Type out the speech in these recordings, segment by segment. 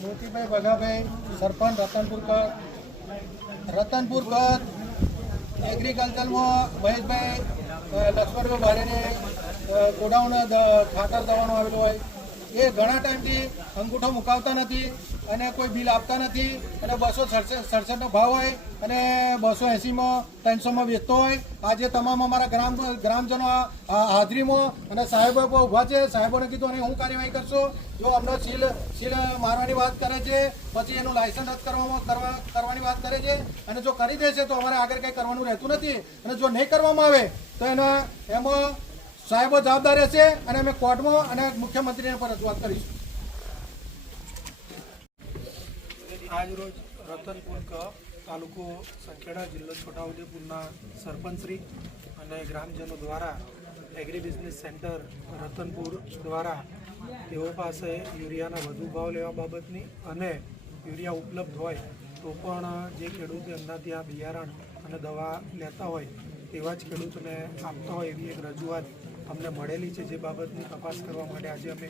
મોતીભાઈ બગાભાઈ સરપંચ રતનપુર કચ્છ રતનપુર કચ્છ એગ્રીકલ્ચરમાં મહેશભાઈ લક્ષ્મણભાઈ ભારેને ગોડાઉન ખાતર દવાનું આવેલું હોય. એ ઘણા ટાઈમથી અંગૂઠો મુકાવતા નથી અને કોઈ બિલ આપતા નથી અને બસો સડસઠ સડસઠનો ભાવ હોય અને બસો એંસીમાં, ત્રણસોમાં વેચતો હોય. આજે તમામ અમારા ગ્રામ ગ્રામજનો હાજરીમાં અને સાહેબો ઊભા છે. સાહેબોને કીધું અને હું કાર્યવાહી કરશો? જો અમને સીલ સીલ મારવાની વાત કરે છે, પછી એનું લાયસન્સ રદ કરવામાં, કરવા, કરવાની વાત કરે છે, અને જો કરી દેશે તો અમારે આગળ કંઈ કરવાનું રહેતું નથી. અને જો નહીં કરવામાં આવે, તો એના એમાં સાહેબો જવાબદાર રહેશે અને અમે કોર્ટમાં અને મુખ્યમંત્રીને પર રજૂઆત કરીશું. આજરોજ રતનપુર ક તાલુકો સંખેડા જિલ્લો છોટાઉદેપુરના સરપંચશ્રી અને ગ્રામજનો દ્વારા એગ્રી બિઝનેસ સેન્ટર રતનપુર દ્વારા તેઓ પાસે યુરિયાના વધુ ભાવ લેવા બાબતની અને યુરિયા ઉપલબ્ધ હોય તો પણ જે ખેડૂતો એમના ત્યાં બિયારણ અને દવા લેતા હોય તેવા જ ખેડૂતોને આપતા હોય એવી એક રજૂઆત અમને મળેલી છે જે બાબતની તપાસ કરવા માટે આજે અમે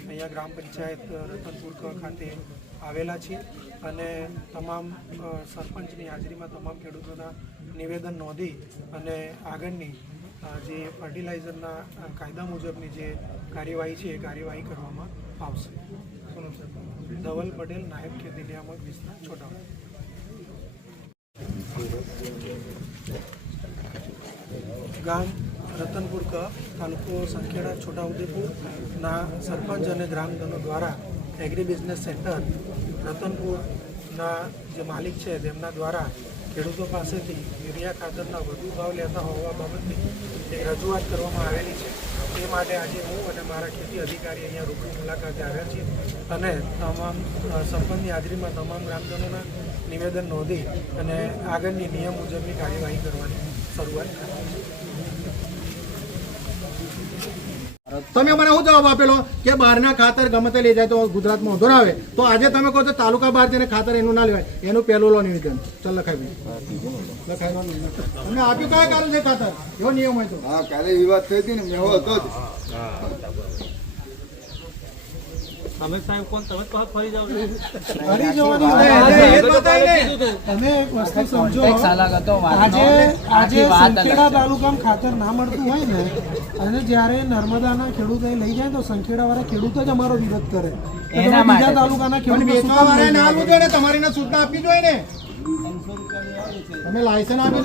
અહીંયા ગ્રામ પંચાયત, રતનપુર ખાતે આવેલા છીએ અને તમામ સરપંચની હાજરીમાં તમામ ખેડૂતોના નિવેદન નોંધી અને આગળની જે ફર્ટિલાઇઝરના કાયદા મુજબની જે કાર્યવાહી છે એ કાર્યવાહી કરવામાં આવશે. ધવલ પટેલ, નાયબ ખેતી નિયામક વિસ્તાર, છોટાઉદેપુર. ગામ રતનપુર ક તાલુકો સંખેડા છોટાઉદેપુરના સરપંચ અને ગ્રામજનો દ્વારા એગ્રી બિઝનેસ સેન્ટર રતનપુરના જે માલિક છે તેમના દ્વારા ખેડૂતો પાસેથી યુરિયા ખાતરના વધુ ભાવ લેતા હોવા બાબતની એક રજૂઆત કરવામાં આવેલી છે. એ માટે આજે હું અને મારા ખેતી અધિકારી અહીંયા રૂબરૂ મુલાકાતે આવ્યા છીએ અને તમામ સરપંચની હાજરીમાં તમામ ગ્રામજનોના નિવેદન નોંધી અને આગળની નિયમ મુજબની કાર્યવાહી કરવાની શરૂઆત કરી. તમે મને શું જવાબ આપેલો? કે બહારના ખાતર ગમે તે લઈ જાય તો ગુજરાતમાં વાંધો આવે. તો આજે તમે કહો છો તાલુકા બહાર જઈને ખાતર એનું ના લેવાય. એનું પહેલું લો નિવેદન. ચાલ લખાવી તમને આપ્યું કયા કારણ છે ખાતર? એવો નિયમ હોય તો. હા, કાલે વિવાદ થઈ હતી ને, મેં હતો તમે સાહેબ કોણ? તમે તો ફરી જાઓ ફરી જવાનું એ તો તમે એક વસ્તુ સમજો. એક સાલક હતો વાતનો. આજે આજે આખી વાત અલગ સંખેડા તાલુકામાં ખાતર ના મળતું હોય ને અને જ્યારે નર્મદાના અહીં લઈ જાય તો સંખેડા વાળા ખેડૂતો જ અમારો વિરોધ કરે. બીજા તાલુકાના ખેડૂતો તમારી ના સૂચના આપવી જોઈએ ને. તમે લાયસન્સ આપ્યું છે